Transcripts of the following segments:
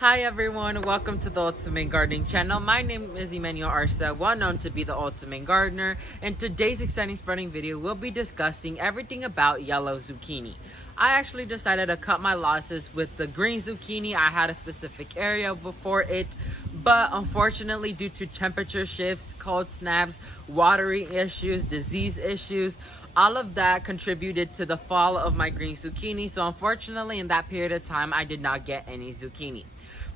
Hi everyone, welcome to the Ultimate Gardening channel. My name is Emmanuel Arce, well known to be the Ultimate Gardener. In today's exciting spreading video, we'll be discussing everything about yellow zucchini. I actually decided to cut my losses with the green zucchini. I had a specific area before it, but unfortunately due to temperature shifts, cold snaps, watering issues, disease issues, all of that contributed to the fall of my green zucchini. So unfortunately in that period of time, I did not get any zucchini.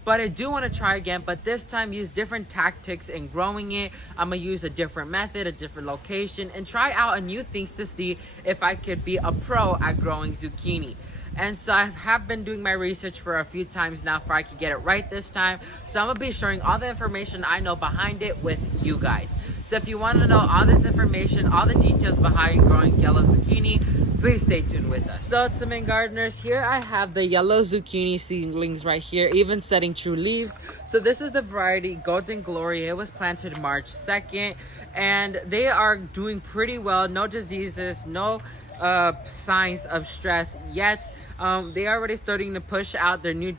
But I do want to try again, but this time use different tactics in growing it. I'm going to use a different method, a different location, and try out a new things to see if I could be a pro at growing zucchini. And so I have been doing my research for a few times now for I could get it right this time. So I'm going to be sharing all the information I know behind it with you guys. So if you want to know all this information, all the details behind growing yellow zucchini, please stay tuned with us. So Ultimate Gardeners, here I have the yellow zucchini seedlings right here, even setting true leaves. So this is the variety Golden Glory. It was planted March 2nd and they are doing pretty well. No diseases, no signs of stress yet. They are already starting to push out their new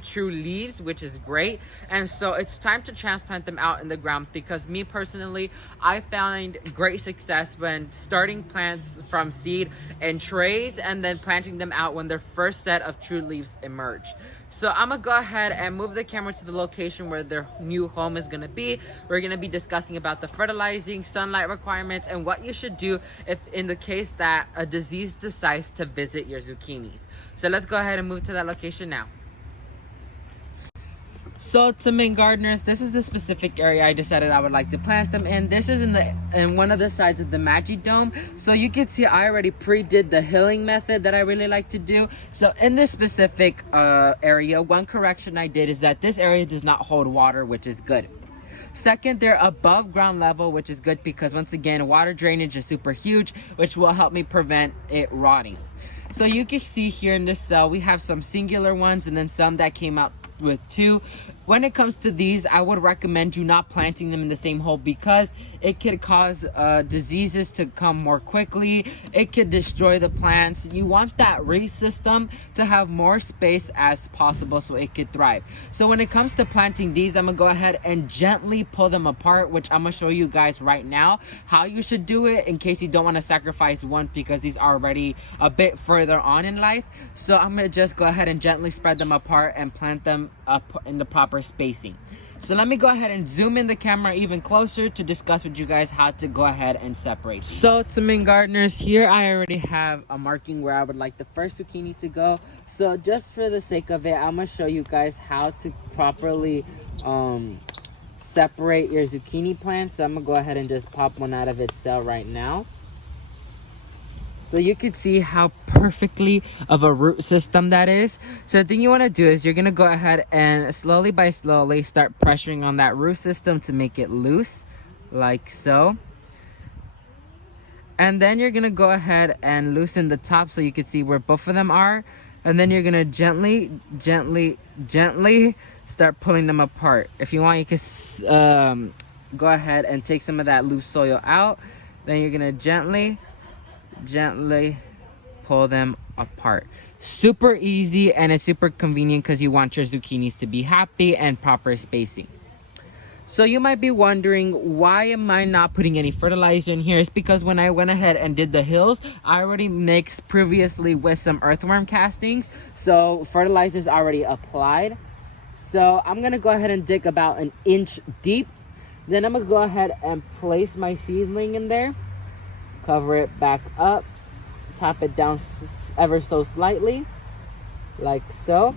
true leaves, which is great. And so it's time to transplant them out in the ground, because me personally, I found great success when starting plants from seed in trays and then planting them out when their first set of true leaves emerge. So I'm gonna go ahead and move the camera to the location where their new home is gonna be. We're gonna be discussing about the fertilizing, sunlight requirements, and what you should do if in the case that a disease decides to visit your zucchinis. So let's go ahead and move to that location now. So Ultimate Gardeners, this is the specific area I decided I would like to plant them in. This is in one of the sides of the Magi Dome. So you can see I already pre-did the hilling method that I really like to do. So in this specific area, one correction I did is that this area does not hold water, which is good. Second, they're above ground level, which is good because once again, water drainage is super huge, which will help me prevent it rotting. So you can see here in this cell, we have some singular ones and then some that came out with two. When it comes to these, I would recommend you not planting them in the same hole because it could cause diseases to come more quickly. It could destroy the plants. You want that root system to have more space as possible so it could thrive. So when it comes to planting these, I'm gonna go ahead and gently pull them apart, which I'm gonna show you guys right now how you should do it in case you don't want to sacrifice one because these are already a bit further on in life. So I'm gonna just go ahead and gently spread them apart and plant them up in the proper spacing. So let me go ahead and zoom in the camera even closer to discuss with you guys how to go ahead and separate these. So Ultimate Gardeners, here I already have a marking where I would like the first zucchini to go. So just for the sake of it, I'm gonna show you guys how to properly separate your zucchini plant. So I'm gonna go ahead and just pop one out of its cell right now. So you can see how perfectly of a root system that is. So the thing you want to do is you're going to go ahead and slowly by slowly start pressuring on that root system to make it loose, like so. And then you're going to go ahead and loosen the top so you can see where both of them are. And then you're going to gently start pulling them apart. If you want, you can go ahead and take some of that loose soil out. Then you're going to gently pull them apart. Super easy, and it's super convenient because you want your zucchinis to be happy and proper spacing. So you might be wondering, why am I not putting any fertilizer in here? It's because when I went ahead and did the hills, I already mixed previously with some earthworm castings, so fertilizer is already applied. So I'm gonna go ahead and dig about an inch deep. Then I'm gonna go ahead and place my seedling in there. Cover it back up, tap it down ever so slightly, like so,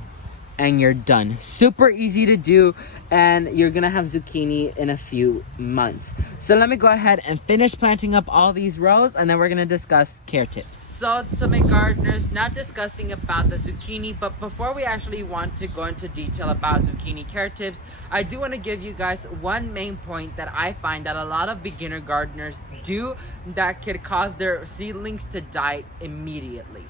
and you're done. Super easy to do, and you're gonna have zucchini in a few months. So let me go ahead and finish planting up all these rows, and then we're gonna discuss care tips. So Ultimate Gardeners, not discussing about the zucchini, but before we actually want to go into detail about zucchini care tips, I do want to give you guys one main point that I find that a lot of beginner gardeners do that could cause their seedlings to die immediately.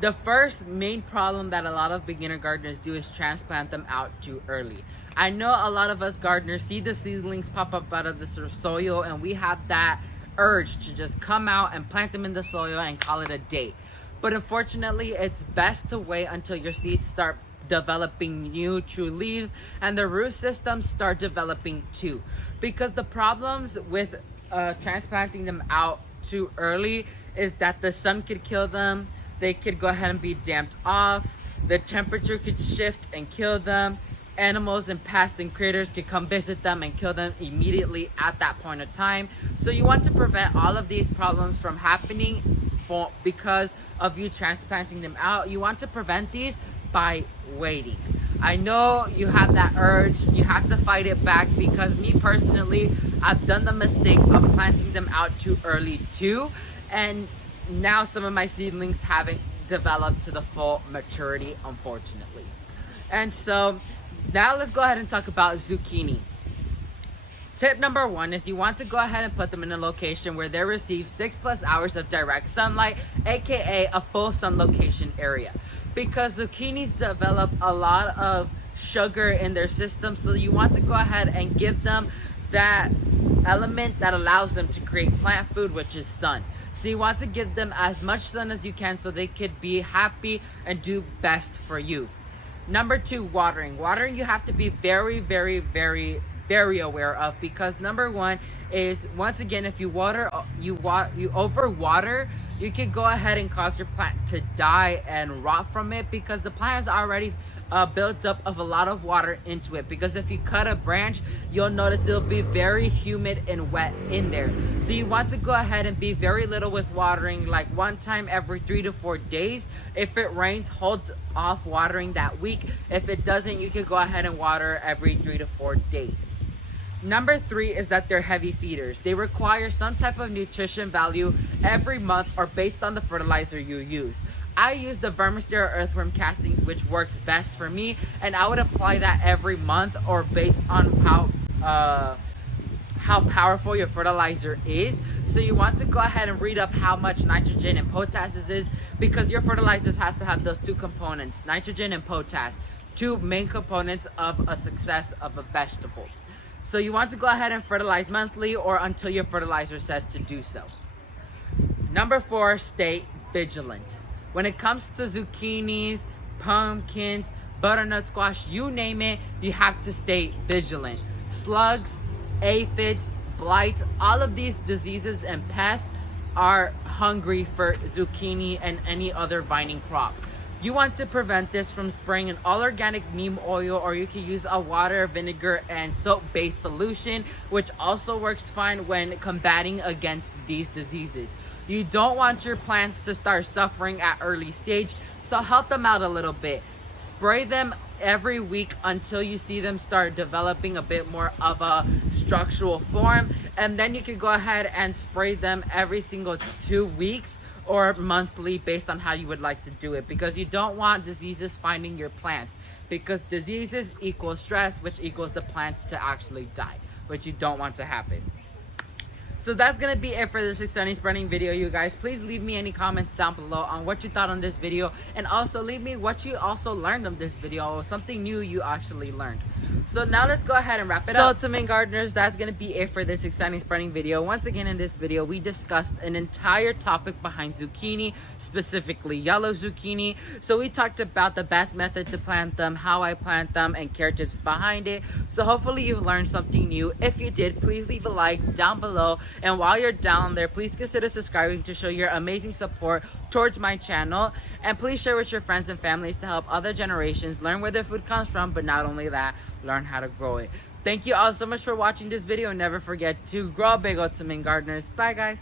The first main problem that a lot of beginner gardeners do is transplant them out too early. I know a lot of us gardeners see the seedlings pop up out of the soil and we have that urge to just come out and plant them in the soil and call it a day. But unfortunately, it's best to wait until your seeds start developing new true leaves, and the root systems start developing too. Because the problems with transplanting them out too early is that the sun could kill them, they could go ahead and be damped off, the temperature could shift and kill them, animals and pests and critters could come visit them and kill them immediately at that point of time. So you want to prevent all of these problems from happening because of you transplanting them out. You want to prevent these by waiting. I know you have that urge, you have to fight it back, because me personally, I've done the mistake of planting them out too early too, and now some of my seedlings haven't developed to the full maturity, unfortunately. And so now let's go ahead and talk about zucchini. Tip number 1 is you want to go ahead and put them in a location where they receive 6+ hours of direct sunlight, aka a full sun location area, because zucchinis develop a lot of sugar in their system, so you want to go ahead and give them that element that allows them to create plant food, which is sun. So you want to give them as much sun as you can so they could be happy and do best for you. Number 2, watering. Watering you have to be very, very, very, very aware of, because number 1 is, once again, if you overwater, you could go ahead and cause your plant to die and rot from it, because the plant is already built up of a lot of water into it. Because if you cut a branch, you'll notice it'll be very humid and wet in there. So you want to go ahead and be very little with watering, like one time every 3 to 4 days. If it rains, hold off watering that week. If it doesn't, you can go ahead and water every 3 to 4 days. Number 3 is that they're heavy feeders. They require some type of nutrition value every month or based on the fertilizer you use. I use the Vermisterra earthworm casting, which works best for me, and I would apply that every month, or based on how powerful your fertilizer is. So you want to go ahead and read up how much nitrogen and potash is, because your fertilizers has to have those 2 components, nitrogen and potash, 2 main components of a success of a vegetable. So you want to go ahead and fertilize monthly or until your fertilizer says to do so. Number 4, stay vigilant. When it comes to zucchinis, pumpkins, butternut squash, you name it, you have to stay vigilant. Slugs, aphids, blights, all of these diseases and pests are hungry for zucchini and any other vining crop. You want to prevent this from spraying an all-organic neem oil, or you can use a water, vinegar, and soap-based solution, which also works fine when combating against these diseases. You don't want your plants to start suffering at early stage, so help them out a little bit. Spray them every week until you see them start developing a bit more of a structural form, and then you can go ahead and spray them every single 2 weeks or monthly, based on how you would like to do it, because you don't want diseases finding your plants, because diseases equals stress, which equals the plants to actually die, which you don't want to happen. So that's gonna be it for this exciting spreading video, you guys. Please leave me any comments down below on what you thought on this video, and also leave me what you also learned on this video, or something new you actually learned. So now let's go ahead and wrap it up. So to main gardeners, that's gonna be it for this exciting spreading video. Once again, in this video, we discussed an entire topic behind zucchini, specifically yellow zucchini. So we talked about the best method to plant them, how I plant them, and care tips behind it. So hopefully you've learned something new. If you did, please leave a like down below. And while you're down there, please consider subscribing to show your amazing support towards my channel. And please share with your friends and families to help other generations learn where their food comes from, but not only that, learn how to grow it. Thank you all so much for watching this video, and never forget to grow big, ultimate gardeners. Bye guys.